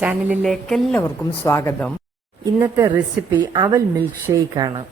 ചാനലിലേക്ക് എല്ലാവർക്കും സ്വാഗതം. ഇന്നത്തെ റെസിപ്പി അവൽ മിൽക്ക് ഷേക്ക് ആണ്.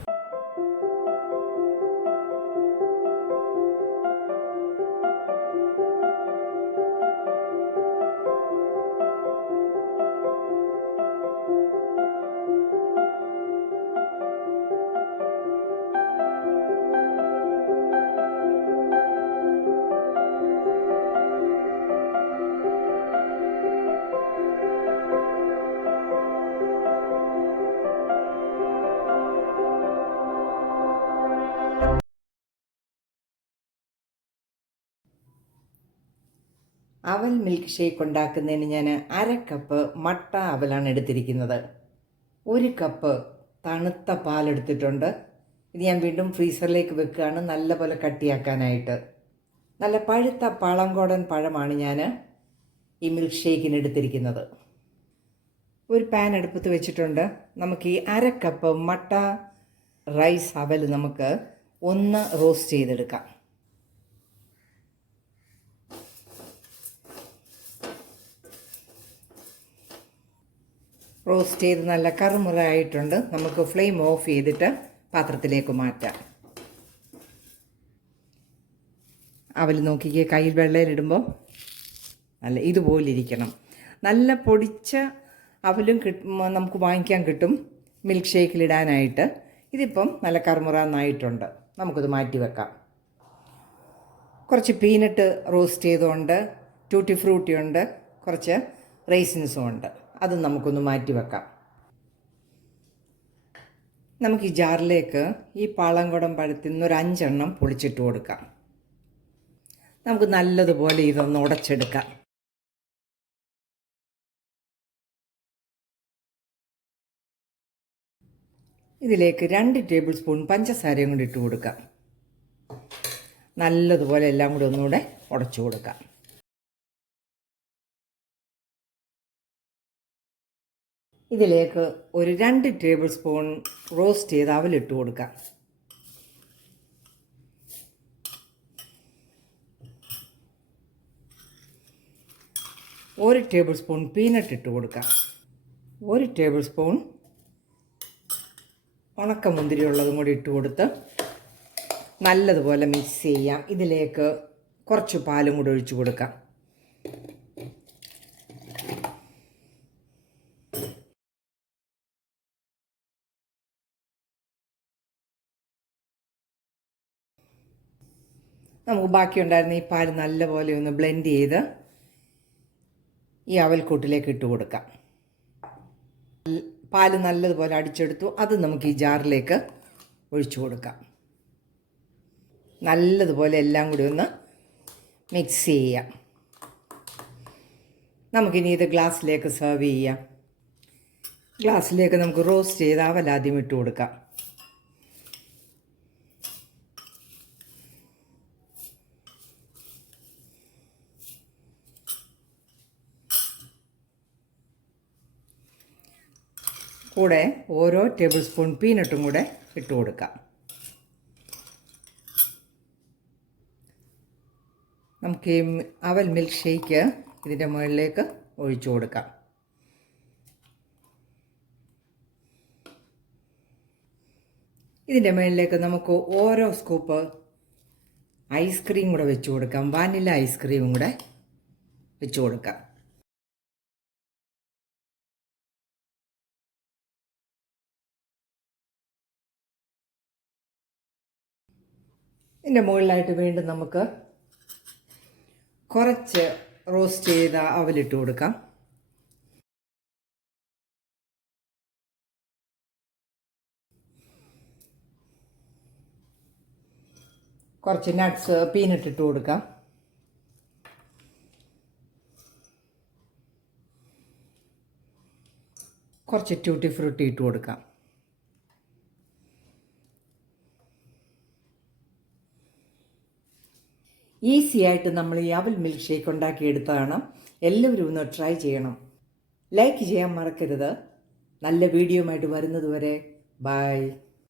അവൽ മിൽക്ക് ഷേക്ക് ഉണ്ടാക്കുന്നതിന് ഞാൻ 1/2 കപ്പ് മട്ട അവലാണ് എടുത്തിരിക്കുന്നത്. 1 കപ്പ് തണുത്ത പാലെടുത്തിട്ടുണ്ട്. ഇത് ഞാൻ വീണ്ടും ഫ്രീസറിലേക്ക് വെക്കുകയാണ് നല്ലപോലെ കട്ടിയാക്കാനായിട്ട്. നല്ല പഴുത്ത പാളങ്കോടൻ പഴമാണ് ഞാൻ ഈ മിൽക്ക് ഷേക്കിന് എടുത്തിരിക്കുന്നത്. ഒരു പാൻ അടുപ്പത്ത് വെച്ചിട്ടുണ്ട്. നമുക്ക് ഈ 1/2 കപ്പ് മട്ട റൈസ് അവൽ നമുക്ക് ഒന്ന് റോസ്റ്റ് ചെയ്തെടുക്കാം. റോസ്റ്റ് ചെയ്ത് നല്ല കറുമുറയായിട്ടുണ്ട്. നമുക്ക് ഫ്ലെയിം ഓഫ് ചെയ്തിട്ട് പാത്രത്തിലേക്ക് മാറ്റാം. അവൽ നോക്കിക്കേ, കയ്യിൽ വെള്ളയിലിടുമ്പോൾ നല്ല ഇതുപോലെ ഇരിക്കണം. നല്ല പൊടിച്ച അവലും നമുക്ക് വാങ്ങിക്കാൻ കിട്ടും മിൽക്ക് ഷേക്കിലിടാനായിട്ട്. ഇതിപ്പം നല്ല കറുമുറ എന്നായിട്ടുണ്ട്. നമുക്കിത് മാറ്റി വെക്കാം. കുറച്ച് പീനട്ട് റോസ്റ്റ് ചെയ്തുകൊണ്ട്, ടൂട്ടി ഫ്രൂട്ടി ഉണ്ട്, കുറച്ച് റൈസിൻസും ഉണ്ട്. അത് നമുക്കൊന്ന് മാറ്റി വെക്കാം. നമുക്ക് ഈ ജാറിലേക്ക് ഈ പാളംകുടം പഴത്തിൽ നിന്ന് ഒരു 5 എണ്ണം പൊളിച്ചിട്ട് കൊടുക്കാം. നമുക്ക് നല്ലതുപോലെ ഇതൊന്ന് ഉടച്ചെടുക്കാം. ഇതിലേക്ക് 2 ടേബിൾ സ്പൂൺ പഞ്ചസാരയും കൂടി ഇട്ട് കൊടുക്കാം. നല്ലതുപോലെ എല്ലാം കൂടി ഒന്നുകൂടെ ഉടച്ചു കൊടുക്കാം. ഇതിലേക്ക് ഒരു 2 ടേബിൾ സ്പൂൺ റോസ്റ്റ് ചെയ്ത് അവലിട്ട് കൊടുക്കാം. ഒരു ടേബിൾ സ്പൂൺ പീനട്ട് ഇട്ട് കൊടുക്കാം. 1 ടേബിൾ സ്പൂൺ ഉണക്കമുന്തിരി ഉള്ളതും കൂടി ഇട്ട് കൊടുത്ത് നല്ലതുപോലെ മിക്സ് ചെയ്യാം. ഇതിലേക്ക് കുറച്ച് പാലും കൂടി ഒഴിച്ചു കൊടുക്കാം. നമുക്ക് ബാക്കിയുണ്ടായിരുന്ന ഈ പാൽ നല്ലപോലെ ഒന്ന് ബ്ലെൻഡ് ചെയ്ത് ഈ അവൽക്കൂട്ടിലേക്ക് ഇട്ട് കൊടുക്കാം. പാൽ നല്ലതുപോലെ അടിച്ചെടുത്തു. അത് നമുക്ക് ഈ ജാറിലേക്ക് ഒഴിച്ചു കൊടുക്കാം. നല്ലതുപോലെ എല്ലാം കൂടി ഒന്ന് മിക്സ് ചെയ്യാം. നമുക്കിനി ഇത് ഗ്ലാസ്സിലേക്ക് സെർവ് ചെയ്യാം. ഗ്ലാസ്സിലേക്ക് നമുക്ക് റോസ്റ്റ് ചെയ്ത് അവൽ ആദ്യം ഇട്ട് കൊടുക്കാം. കൂടെ ഓരോ ടേബിൾ സ്പൂൺ പീനട്ടും കൂടെ ഇട്ട് കൊടുക്കാം. നമുക്ക് ഈ അവൽ മിൽക്ക് ഷേക്ക് ഇതിൻ്റെ മുകളിലേക്ക് ഒഴിച്ചു കൊടുക്കാം. ഇതിൻ്റെ മുകളിലേക്ക് നമുക്ക് ഓരോ സ്കൂപ്പ് ഐസ്ക്രീം കൂടെ വെച്ച് കൊടുക്കാം. വാനില ഐസ്ക്രീമും കൂടെ വെച്ച് കൊടുക്കാം. ഇതിൻ്റെ മുകളിലായിട്ട് വീണ്ടും നമുക്ക് കുറച്ച് റോസ്റ്റ് ചെയ്ത അവലിട്ട് കൊടുക്കാം. കുറച്ച് നട്ട്സ് പീനട്ട് ഇട്ട് കൊടുക്കാം. കുറച്ച് ട്യൂട്ടി ഫ്രൂട്ടി ഇട്ട് കൊടുക്കാം. ഈസി ആയിട്ട് നമ്മൾ ഈ അവൽ മിൽക്ക് ഷേക്ക് ഉണ്ടാക്കിയെടുത്തതാണ്. എല്ലാവരും ഒന്ന് ട്രൈ ചെയ്യണം. ലൈക്ക് ചെയ്യാൻ മറക്കരുത്. നല്ല വീഡിയോയുമായിട്ട് വരുന്നത് വരെ ബൈ.